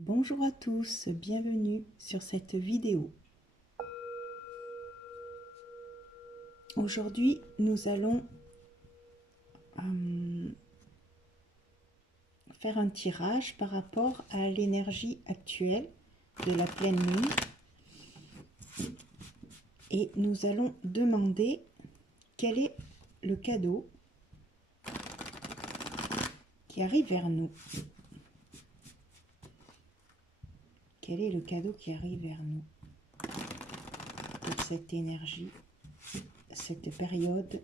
Bonjour à tous, bienvenue sur cette vidéo. Aujourd'hui, nous allons faire un tirage par rapport à l'énergie actuelle de la pleine lune. Et nous allons demander quel est le cadeau qui arrive vers nous. Quel est le cadeau qui arrive vers nous de cette énergie, cette période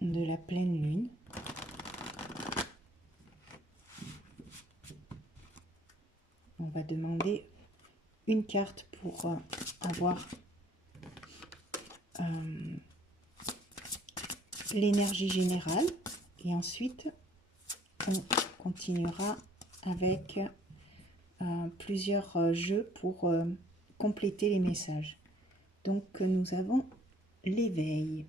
de la pleine lune? On va demander une carte pour avoir l'énergie générale et ensuite on continuera avec plusieurs jeux pour compléter les messages. Donc nous avons l'éveil.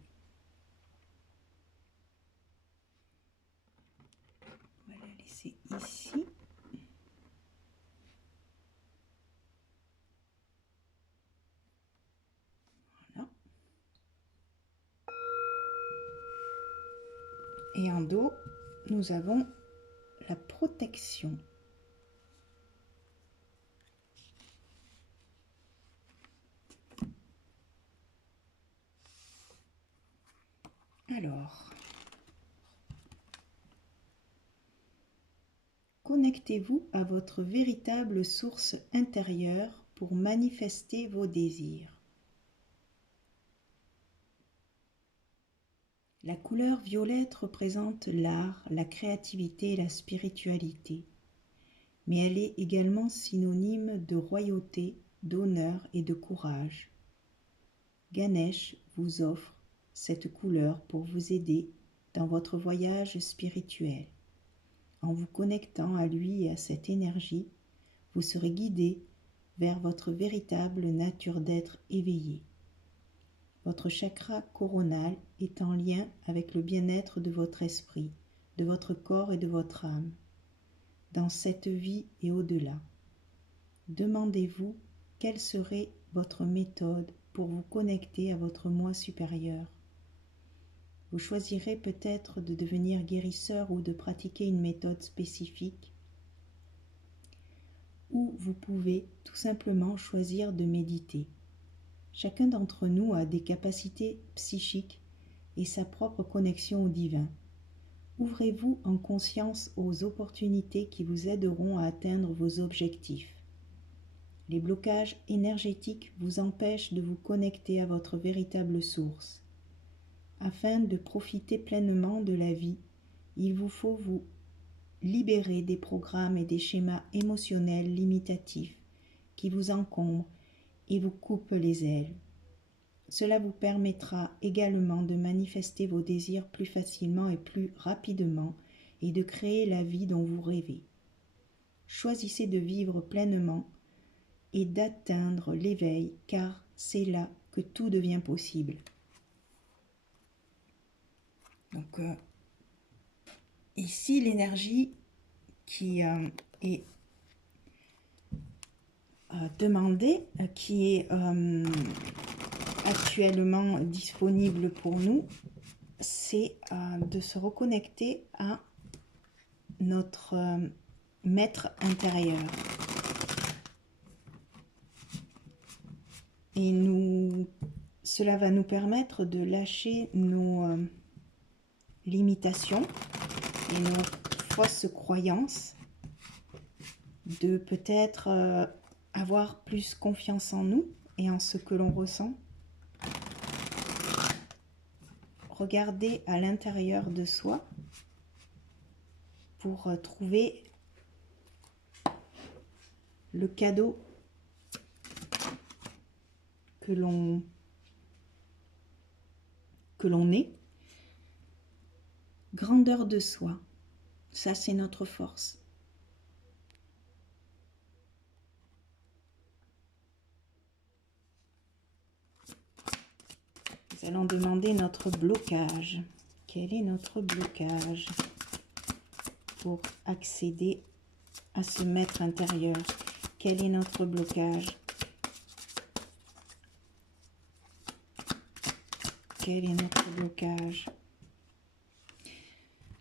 On va la laisser ici. Voilà. Et en dos, nous avons la protection. Alors, connectez-vous à votre véritable source intérieure pour manifester vos désirs. La couleur violette représente l'art, la créativité et la spiritualité, mais elle est également synonyme de royauté, d'honneur et de courage. Ganesh vous offre cette couleur pour vous aider dans votre voyage spirituel. En vous connectant à lui et à cette énergie, vous serez guidé vers votre véritable nature d'être éveillé. Votre chakra coronal est en lien avec le bien-être de votre esprit, de votre corps et de votre âme, dans cette vie et au-delà. Demandez-vous quelle serait votre méthode pour vous connecter à votre moi supérieur. Vous choisirez peut-être de devenir guérisseur ou de pratiquer une méthode spécifique, ou vous pouvez tout simplement choisir de méditer. Chacun d'entre nous a des capacités psychiques et sa propre connexion au divin. Ouvrez-vous en conscience aux opportunités qui vous aideront à atteindre vos objectifs. Les blocages énergétiques vous empêchent de vous connecter à votre véritable source. Afin de profiter pleinement de la vie, il vous faut vous libérer des programmes et des schémas émotionnels limitatifs qui vous encombrent et vous coupent les ailes. Cela vous permettra également de manifester vos désirs plus facilement et plus rapidement et de créer la vie dont vous rêvez. Choisissez de vivre pleinement et d'atteindre l'éveil, car c'est là que tout devient possible. Donc, ici, l'énergie qui est demandée, qui est actuellement disponible pour nous, c'est de se reconnecter à notre maître intérieur. Et cela va nous permettre de lâcher nos limitations et nos fausses croyances, de peut-être avoir plus confiance en nous et en ce que l'on ressent. Regardez à l'intérieur de soi pour trouver le cadeau que l'on est. Grandeur de soi, ça c'est notre force. Nous allons demander notre blocage. Quel est notre blocage pour accéder à ce maître intérieur? Quel est notre blocage? Quel est notre blocage?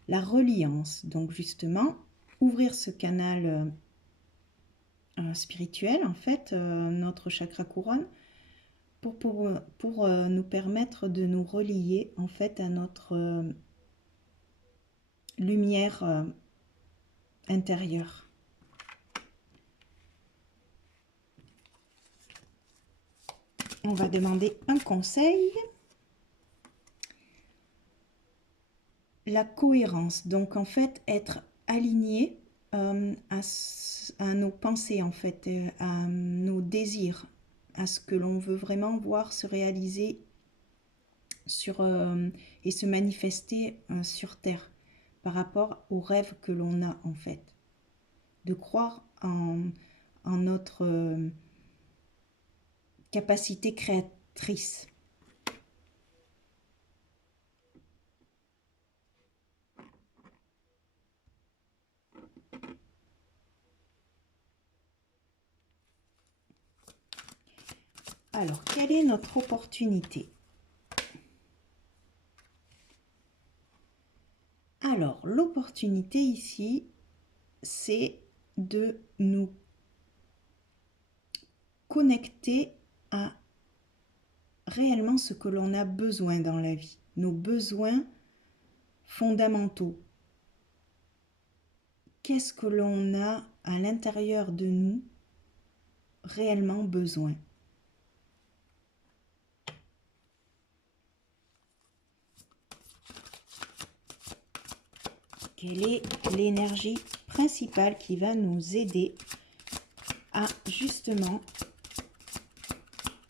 La reliance, donc justement, ouvrir ce canal spirituel, en fait, notre chakra couronne, pour nous permettre de nous relier, en fait, à notre lumière intérieure. On va demander un conseil. La cohérence, donc en fait être aligné à nos pensées, en fait, à nos désirs, à ce que l'on veut vraiment voir se réaliser et se manifester sur Terre par rapport aux rêves que l'on a, en fait. De croire en notre capacité créatrice. Alors, quelle est notre opportunité? Alors, l'opportunité ici, c'est de nous connecter à réellement ce que l'on a besoin dans la vie, nos besoins fondamentaux. Qu'est-ce que l'on a à l'intérieur de nous réellement besoin? Quelle est l'énergie principale qui va nous aider à justement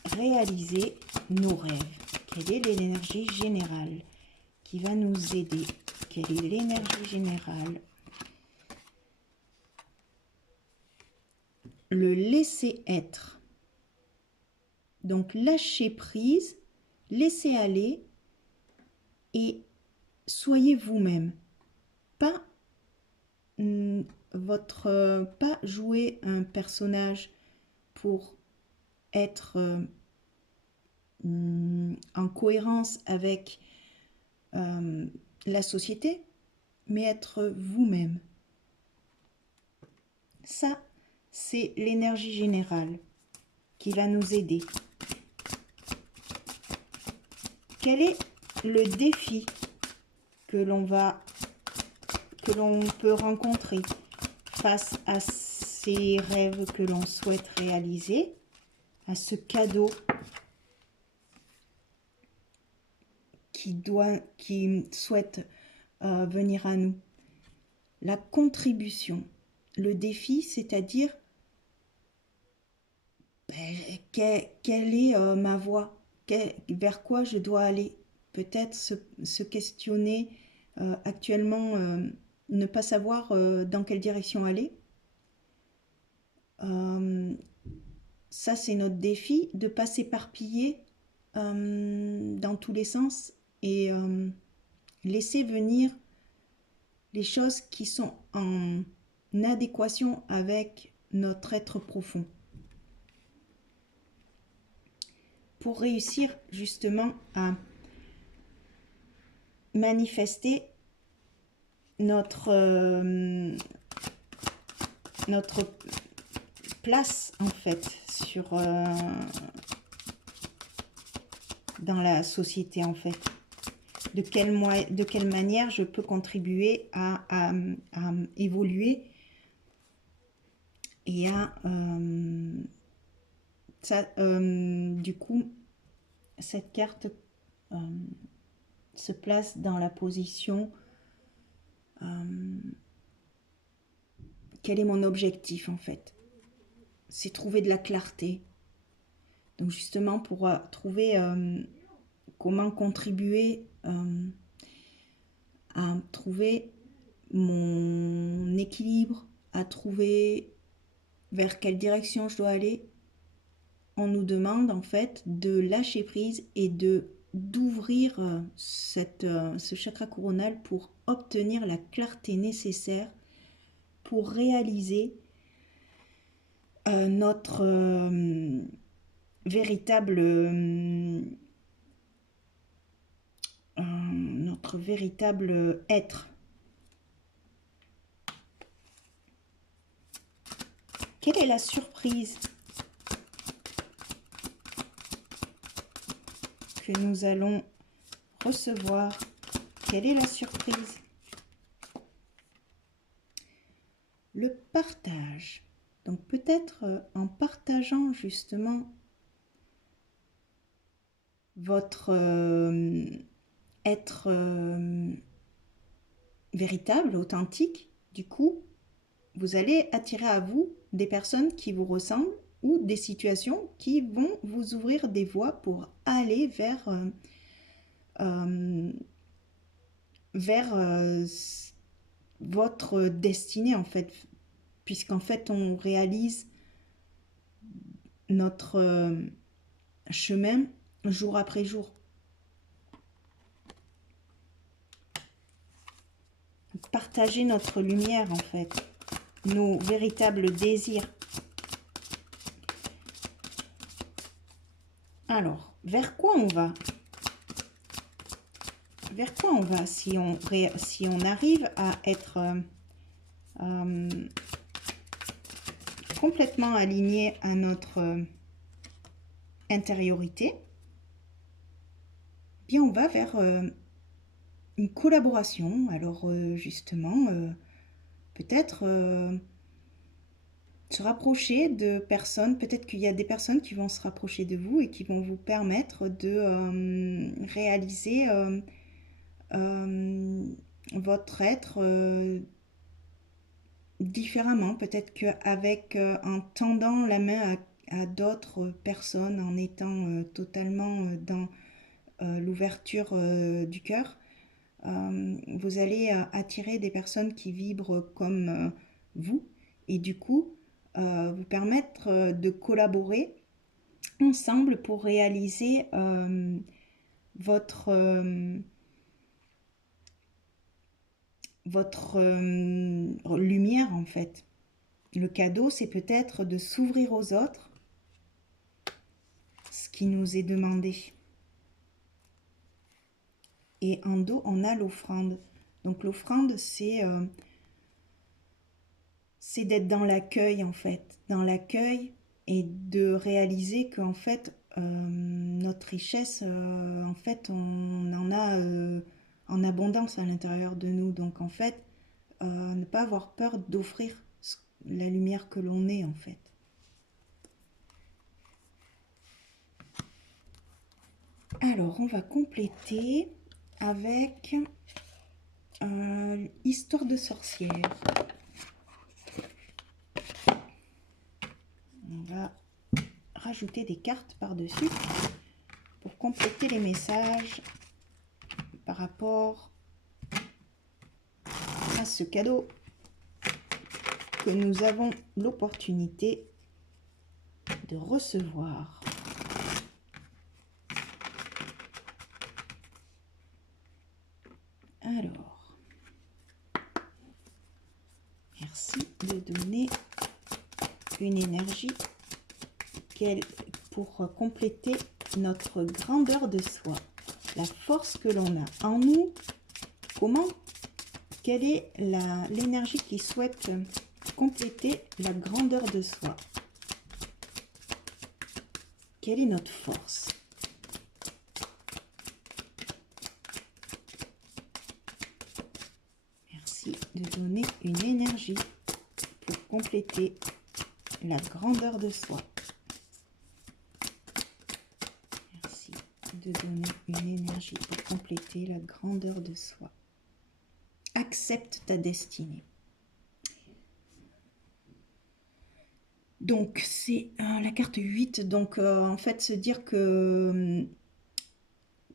réaliser nos rêves? Quelle est l'énergie générale qui va nous aider? Quelle est l'énergie générale? Le laisser être. Donc lâcher prise, laisser aller et soyez vous-même. Pas pas jouer un personnage pour être en cohérence avec la société, mais être vous-même. Ça, c'est l'énergie générale qui va nous aider. Quel est le défi que l'on peut rencontrer face à ces rêves que l'on souhaite réaliser, à ce cadeau qui souhaite venir à nous? La contribution, le défi, c'est-à-dire quelle est ma voie, vers quoi je dois aller? Peut-être se questionner actuellement, ne pas savoir dans quelle direction aller. Ça, c'est notre défi, de ne pas s'éparpiller dans tous les sens et laisser venir les choses qui sont en adéquation avec notre être profond. Pour réussir justement à manifester notre place en fait dans la société en fait. De quelle manière je peux contribuer à évoluer et à du coup cette carte se place dans la position quel est mon objectif en fait? C'est trouver de la clarté. Donc justement pour trouver comment contribuer à trouver mon équilibre, à trouver vers quelle direction je dois aller, on nous demande en fait de lâcher prise et d'ouvrir ce chakra coronal pour obtenir la clarté nécessaire pour réaliser notre véritable être. Quelle est la surprise que nous allons recevoir? Quelle est la surprise? Le partage. Donc peut-être en partageant justement votre être véritable, authentique, du coup, vous allez attirer à vous des personnes qui vous ressemblent ou des situations qui vont vous ouvrir des voies pour aller vers votre destinée en fait, puisqu'en fait on réalise notre chemin jour après jour. Partager notre lumière en fait, nos véritables désirs. Alors, vers quoi on va? Vers quoi on va si on arrive à être complètement aligné à notre intériorité? Bien, on va vers une collaboration. Alors justement, peut-être se rapprocher de personnes, peut-être qu'il y a des personnes qui vont se rapprocher de vous et qui vont vous permettre de réaliser votre être différemment. Peut-être qu'avec en tendant la main à d'autres personnes, en étant totalement dans l'ouverture du cœur, vous allez attirer des personnes qui vibrent comme vous et du coup vous permettre de collaborer ensemble pour réaliser votre lumière en fait. Le cadeau, c'est peut-être de s'ouvrir aux autres, ce qui nous est demandé. Et en dos, on a l'offrande. Donc l'offrande, c'est d'être dans l'accueil en fait, dans l'accueil et de réaliser qu'en fait notre richesse, en fait, on en a en abondance à l'intérieur de nous. Donc en fait, ne pas avoir peur d'offrir la lumière que l'on est en fait. Alors, on va compléter avec Histoire de sorcière. On va rajouter des cartes par-dessus pour compléter les messages par rapport à ce cadeau que nous avons l'opportunité de recevoir. Alors, merci de donner une énergie pour compléter notre grandeur de soi, la force que l'on a en nous. Quelle est l'énergie qui souhaite compléter la grandeur de soi? Quelle est notre force? Merci de donner une énergie pour compléter la grandeur de soi. Merci de donner une énergie pour compléter la grandeur de soi. Accepte ta destinée. Donc, c'est la carte 8. Donc, en fait, se dire que...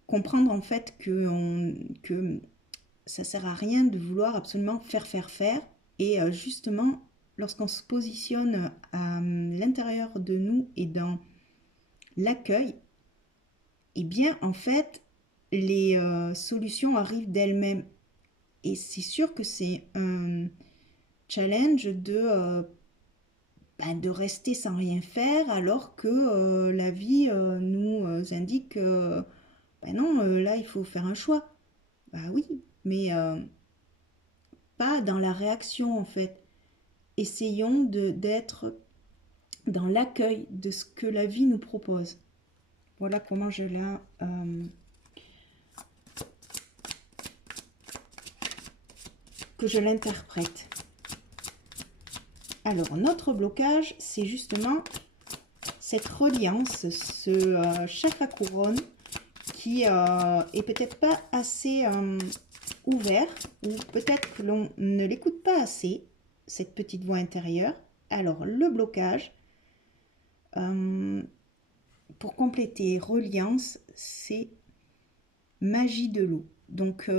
comprendre, en fait, que ça sert à rien de vouloir absolument faire. Et justement, lorsqu'on se positionne à l'intérieur de nous et dans l'accueil, eh bien, en fait, les solutions arrivent d'elles-mêmes. Et c'est sûr que c'est challenge de rester sans rien faire alors que la vie nous indique que non, là il faut faire un choix. Bah oui, mais pas dans la réaction en fait. Essayons d'être dans l'accueil de ce que la vie nous propose. Voilà comment que je l'interprète. Alors, notre blocage, c'est justement cette reliance, ce chakra couronne qui est peut-être pas assez ouvert, ou peut-être que l'on ne l'écoute pas assez, cette petite voix intérieure. Alors, le blocage, pour compléter reliance, c'est magie de l'eau. Donc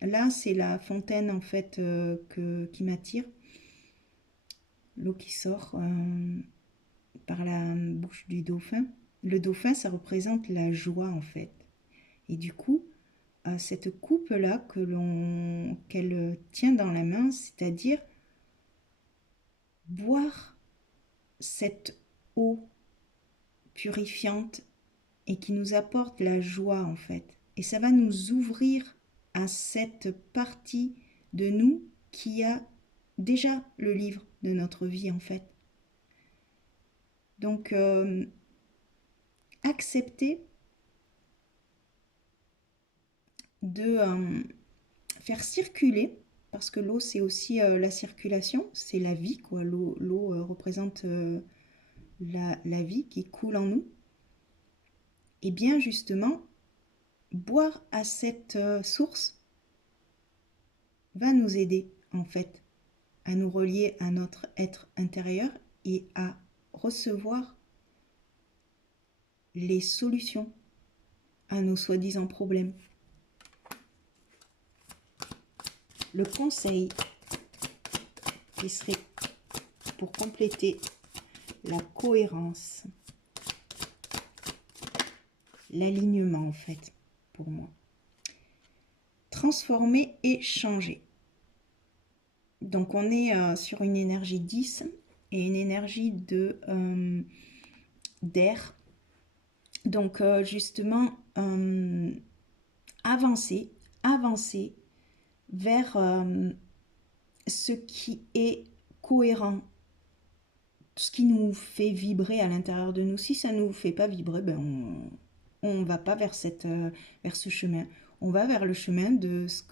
là, c'est la fontaine en fait qui m'attire. L'eau qui sort par la bouche du dauphin. Le dauphin, ça représente la joie en fait. Et du coup, cette coupe-là qu'elle tient dans la main, c'est-à-dire boire cette eau purifiante et qui nous apporte la joie en fait. Et ça va nous ouvrir à cette partie de nous qui a déjà le livre de notre vie en fait. Donc accepter de faire circuler, parce que l'eau c'est aussi la circulation, c'est la vie quoi. L'eau représente la vie qui coule en nous. Et bien justement, boire à cette source va nous aider en fait à nous relier à notre être intérieur et à recevoir les solutions à nos soi-disant problèmes. Le conseil qui serait pour compléter la cohérence, l'alignement en fait, pour moi. Transformer et changer. Donc on est sur une énergie 10 et une énergie d'air. Donc justement, avancer vers ce qui est cohérent, ce qui nous fait vibrer à l'intérieur de nous. Si ça ne nous fait pas vibrer, ben on va pas vers ce chemin. On va vers le chemin de ce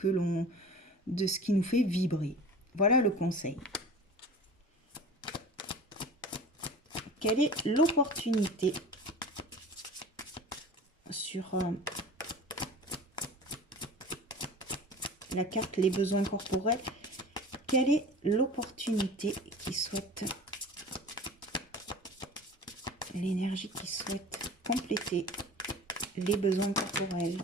qui nous fait vibrer. Voilà le conseil. Quelle est l'opportunité sur la carte les besoins corporels? Quelle est l'opportunité qui souhaite, l'énergie qui souhaite compléter les besoins corporels?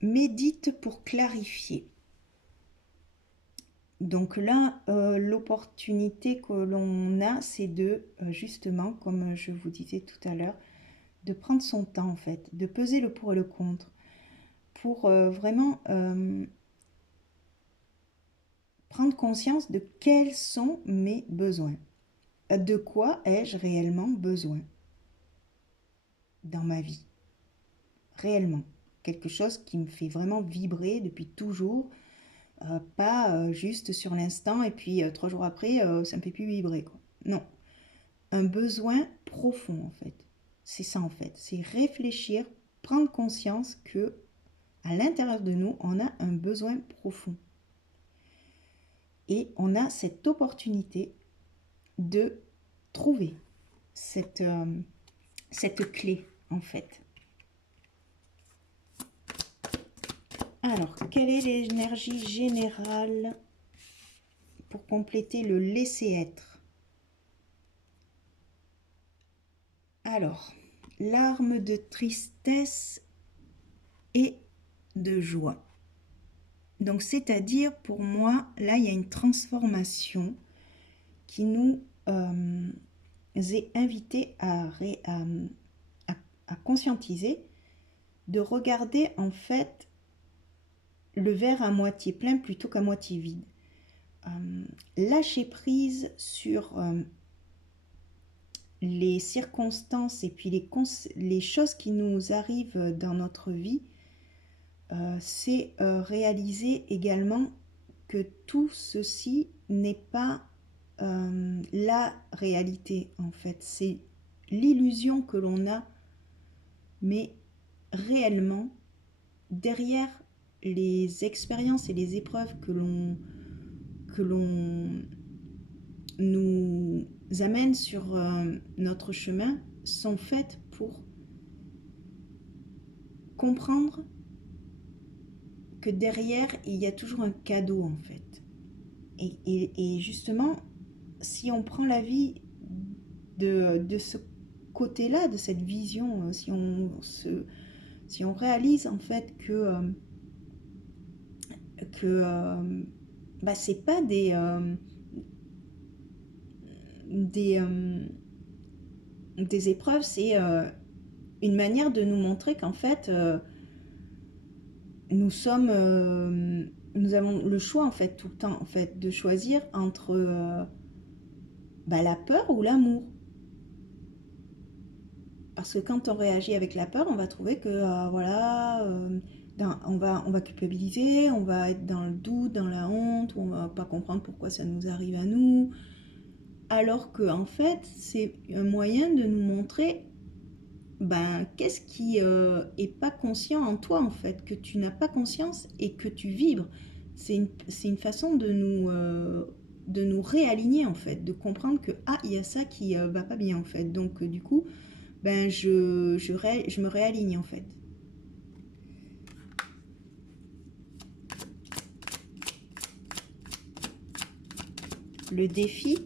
Médite pour clarifier. Donc là, l'opportunité que l'on a, c'est de, justement, comme je vous disais tout à l'heure, de prendre son temps en fait, de peser le pour et le contre, pour vraiment prendre conscience de quels sont mes besoins. De quoi ai-je réellement besoin dans ma vie? Réellement. Quelque chose qui me fait vraiment vibrer depuis toujours, pas juste sur l'instant et puis 3 jours après, ça me fait plus vibrer, quoi. Non. Un besoin profond, en fait. C'est ça, en fait. C'est réfléchir, prendre conscience que à l'intérieur de nous, on a un besoin profond. Et on a cette opportunité de trouver cette clé, en fait. Alors, quelle est l'énergie générale pour compléter le laisser-être? Alors, larmes de tristesse et de joie. Donc, c'est-à-dire, pour moi, là, il y a une transformation qui nous est invité à conscientiser, de regarder en fait le verre à moitié plein plutôt qu'à moitié vide. lâcher prise sur les circonstances et puis les choses qui nous arrivent dans notre vie, c'est réaliser également que tout ceci n'est pas la réalité en fait. C'est l'illusion que l'on a, mais réellement, derrière les expériences et les épreuves que l'on nous amène sur notre chemin sont faites pour comprendre que derrière, il y a toujours un cadeau en fait. Et justement, si on prend la vie de ce côté-là, de cette vision, si on réalise en fait que c'est pas des épreuves, c'est une manière de nous montrer qu'en fait nous avons le choix en fait tout le temps en fait de choisir entre la peur ou l'amour. Parce que quand on réagit avec la peur, on va trouver que on va culpabiliser, on va être dans le doute, dans la honte, on va pas comprendre pourquoi ça nous arrive à nous. Alors que en fait, c'est un moyen de nous montrer qu'est-ce qui est pas conscient en toi en fait, que tu n'as pas conscience et que tu vibres. C'est une façon de nous réaligner en fait, de comprendre que il y a ça qui va pas bien en fait. Donc du coup, je me réaligne en fait. Le défi,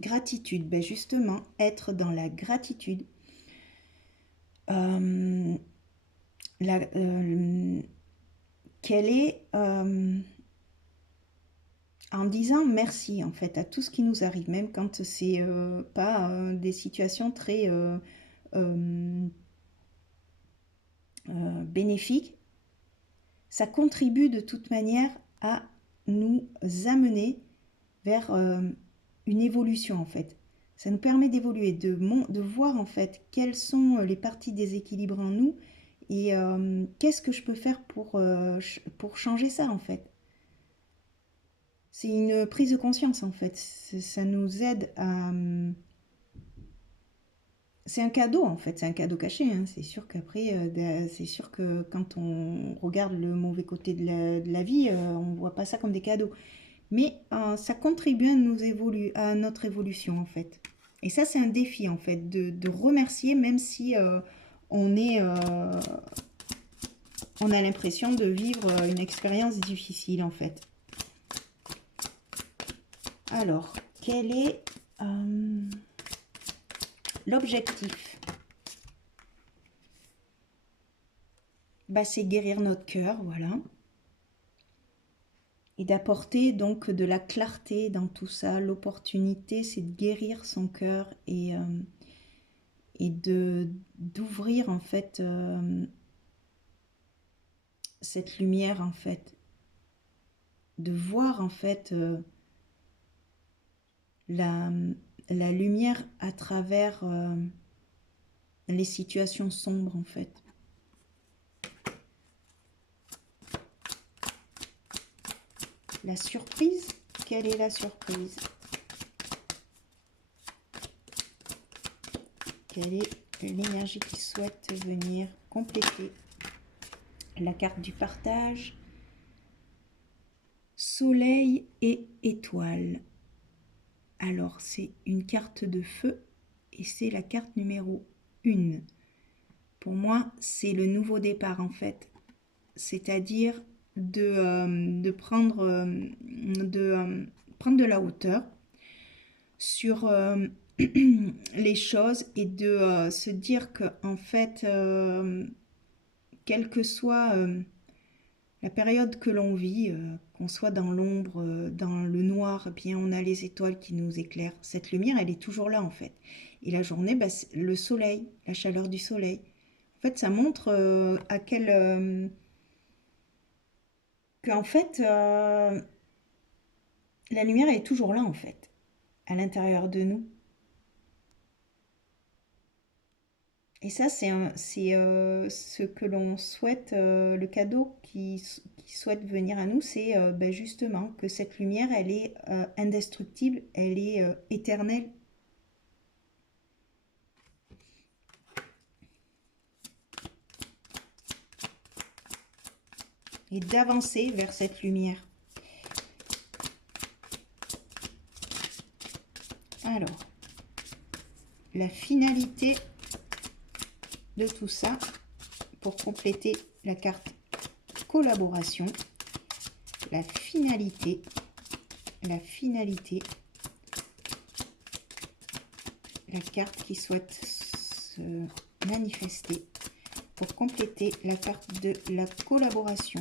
gratitude, justement, être dans la gratitude. Quelle est en disant merci en fait à tout ce qui nous arrive, même quand c'est pas des situations très bénéfiques, ça contribue de toute manière à nous amener vers une évolution en fait. Ça nous permet d'évoluer, de voir en fait quelles sont les parties déséquilibrées en nous et qu'est-ce que je peux faire pour changer ça en fait. C'est une prise de conscience en fait. Ça nous aide à... C'est un cadeau en fait, c'est un cadeau caché. Hein. C'est sûr qu'après, c'est sûr que quand on regarde le mauvais côté de la vie, on ne voit pas ça comme des cadeaux. Mais ça contribue à notre évolution en fait. Et ça, c'est un défi en fait, de remercier même si on a l'impression de vivre une expérience difficile en fait. Alors, quel est l'objectif? C'est guérir notre cœur, voilà. Et d'apporter donc de la clarté dans tout ça. L'opportunité, c'est de guérir son cœur et d'ouvrir en fait cette lumière en fait. De voir en fait la lumière à travers les situations sombres en fait. La surprise, quelle est la surprise? Quelle est l'énergie qui souhaite venir compléter la carte du partage? Soleil et étoile. Alors, c'est une carte de feu et c'est la carte numéro 1. Pour moi, c'est le nouveau départ en fait. C'est-à-dire de prendre de la hauteur sur les choses et de se dire que en fait, quelle que soit la période que l'on vit, qu'on soit dans l'ombre, dans le noir, eh bien on a les étoiles qui nous éclairent. Cette lumière, elle est toujours là en fait. Et la journée, le soleil, la chaleur du soleil. En fait, ça montre à quel... qu'en fait, la lumière est toujours là, en fait, à l'intérieur de nous. Et ça, c'est ce que l'on souhaite, le cadeau qui souhaite venir à nous, c'est ben justement que cette lumière, elle est indestructible, elle est éternelle. Et d'avancer vers cette lumière. Alors, la finalité de tout ça, pour compléter la carte collaboration, la finalité, la carte qui souhaite se manifester pour compléter la carte de la collaboration.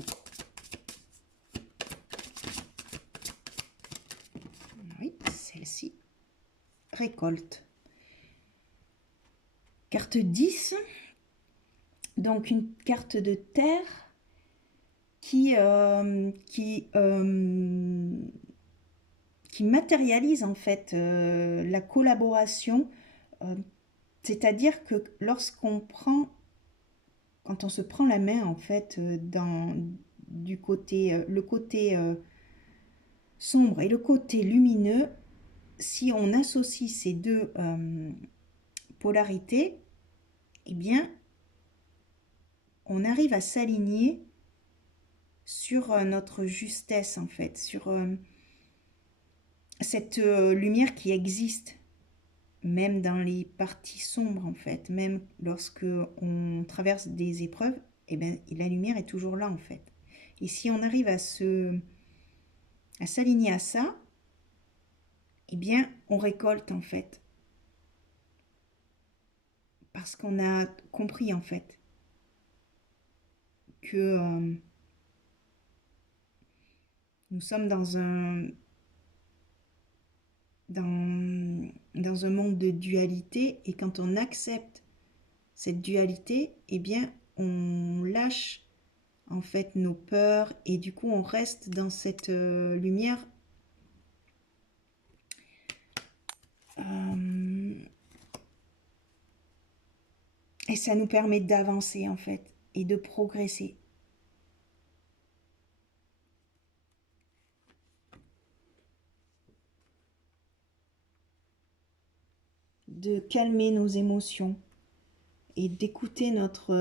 Oui, celle-ci. Récolte. Carte 10. Donc une carte de terre qui matérialise en fait la collaboration. C'est-à-dire que lorsqu'on prend, quand on se prend la main en fait du côté, le côté sombre et le côté lumineux, si on associe ces deux polarités, eh bien, on arrive à s'aligner sur notre justesse en fait, sur cette lumière qui existe, même dans les parties sombres en fait, même lorsque on traverse des épreuves, eh bien, la lumière est toujours là en fait. Et si on arrive à s'aligner à ça, eh bien, on récolte en fait. Parce qu'on a compris en fait que nous sommes dans un monde de dualité, et quand on accepte cette dualité, eh bien, on lâche en fait nos peurs, et du coup, on reste dans cette lumière et ça nous permet d'avancer en fait et de progresser. De calmer nos émotions et d'écouter notre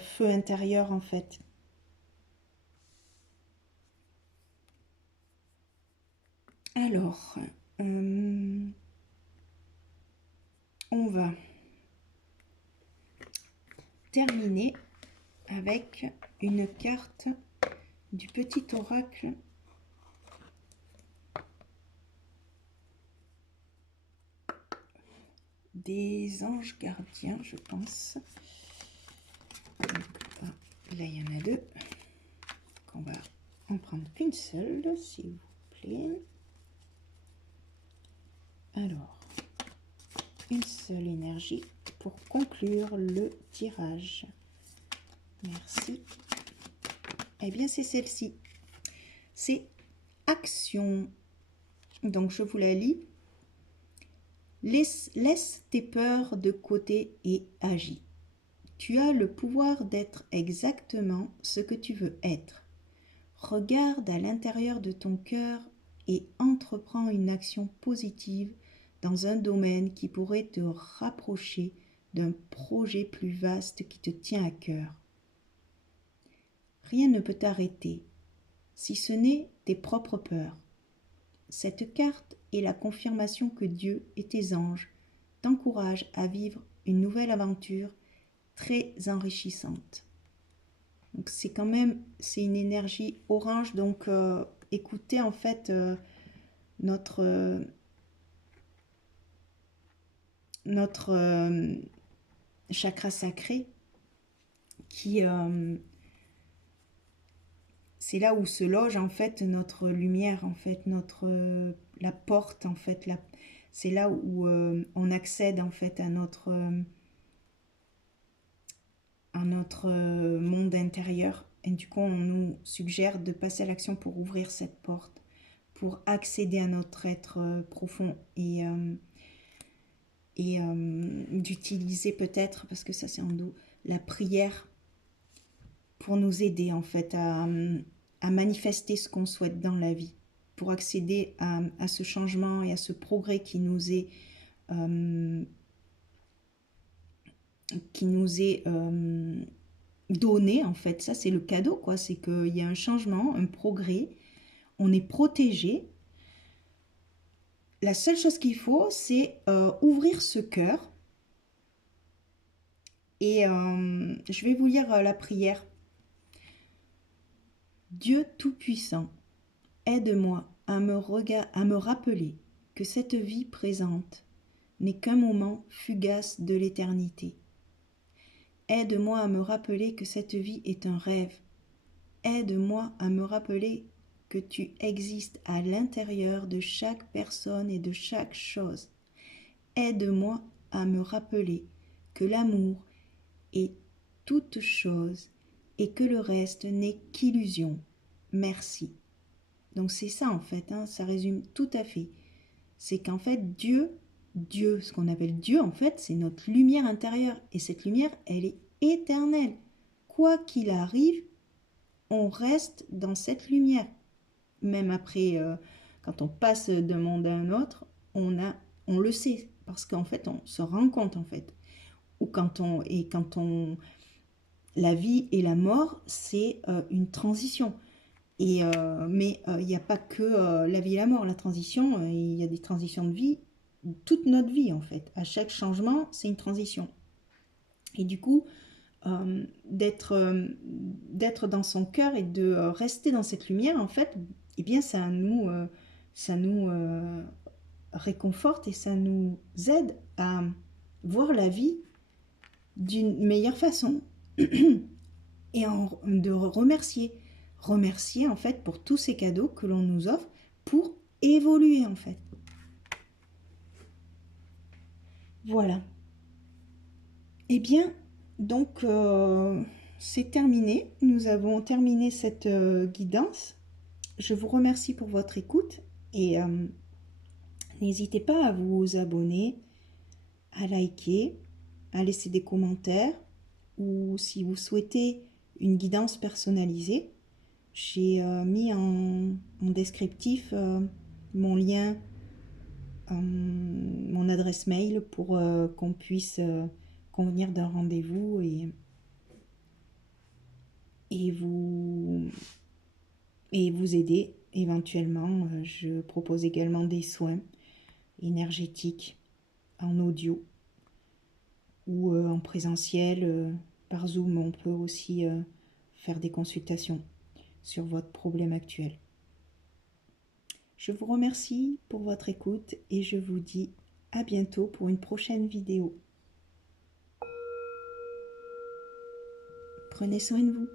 feu intérieur en fait. Alors, on va terminer avec une carte du petit oracle des anges gardiens, je pense. Là, il y en a deux. On va en prendre qu'une seule, s'il vous plaît. Alors, une seule énergie pour conclure le tirage. Merci. Eh bien, c'est celle-ci. C'est action. Donc, je vous la lis. Laisse tes peurs de côté et agis. Tu as le pouvoir d'être exactement ce que tu veux être. Regarde à l'intérieur de ton cœur et entreprends une action positive dans un domaine qui pourrait te rapprocher d'un projet plus vaste qui te tient à cœur. Rien ne peut t'arrêter, si ce n'est tes propres peurs. Cette carte est la confirmation que Dieu et tes anges t'encouragent à vivre une nouvelle aventure très enrichissante. Donc c'est quand même, c'est une énergie orange, donc écoutez en fait notre chakra sacré qui c'est là où se loge en fait notre lumière, en fait la porte en fait, c'est là où on accède en fait à à notre monde intérieur. Et du coup, on nous suggère de passer à l'action pour ouvrir cette porte, pour accéder à notre être profond et d'utiliser peut-être, parce que ça c'est en nous, la prière pour nous aider en fait à manifester ce qu'on souhaite dans la vie, pour accéder à ce changement et à ce progrès qui nous est donné en fait. Ça c'est le cadeau quoi, c'est qu'il y a un changement, un progrès, on est protégé. La seule chose qu'il faut, c'est ouvrir ce cœur. Et je vais vous lire la prière. Dieu Tout-Puissant, aide-moi à me rappeler que cette vie présente n'est qu'un moment fugace de l'éternité. Aide-moi à me rappeler que cette vie est un rêve. Aide-moi à me rappeler que tu existes à l'intérieur de chaque personne et de chaque chose. Aide-moi à me rappeler que l'amour est toute chose et que le reste n'est qu'illusion. Merci. Donc c'est ça en fait, hein, ça résume tout à fait. C'est qu'en fait Dieu, ce qu'on appelle Dieu en fait, c'est notre lumière intérieure. Et cette lumière, elle est éternelle. Quoi qu'il arrive, on reste dans cette lumière. Même après, quand on passe d'un monde à un autre, on le sait. Parce qu'en fait, on se rend compte en fait. Ou quand on la vie et la mort, c'est une transition. Mais il n'y a pas que la vie et la mort, la transition, il y a des transitions de vie, toute notre vie en fait. À chaque changement, c'est une transition. Et du coup, d'être dans son cœur et de rester dans cette lumière, en fait, eh bien, ça nous réconforte et ça nous aide à voir la vie d'une meilleure façon et de remercier en fait pour tous ces cadeaux que l'on nous offre pour évoluer en fait. Voilà. Eh bien, donc c'est terminé. Nous avons terminé cette guidance. Je vous remercie pour votre écoute et n'hésitez pas à vous abonner, à liker, à laisser des commentaires ou si vous souhaitez une guidance personnalisée, j'ai mis en descriptif mon lien, mon adresse mail pour qu'on puisse convenir d'un rendez-vous et vous aider éventuellement. Je propose également des soins énergétiques en audio ou en présentiel. Par Zoom, on peut aussi faire des consultations sur votre problème actuel. Je vous remercie pour votre écoute et je vous dis à bientôt pour une prochaine vidéo. Prenez soin de vous.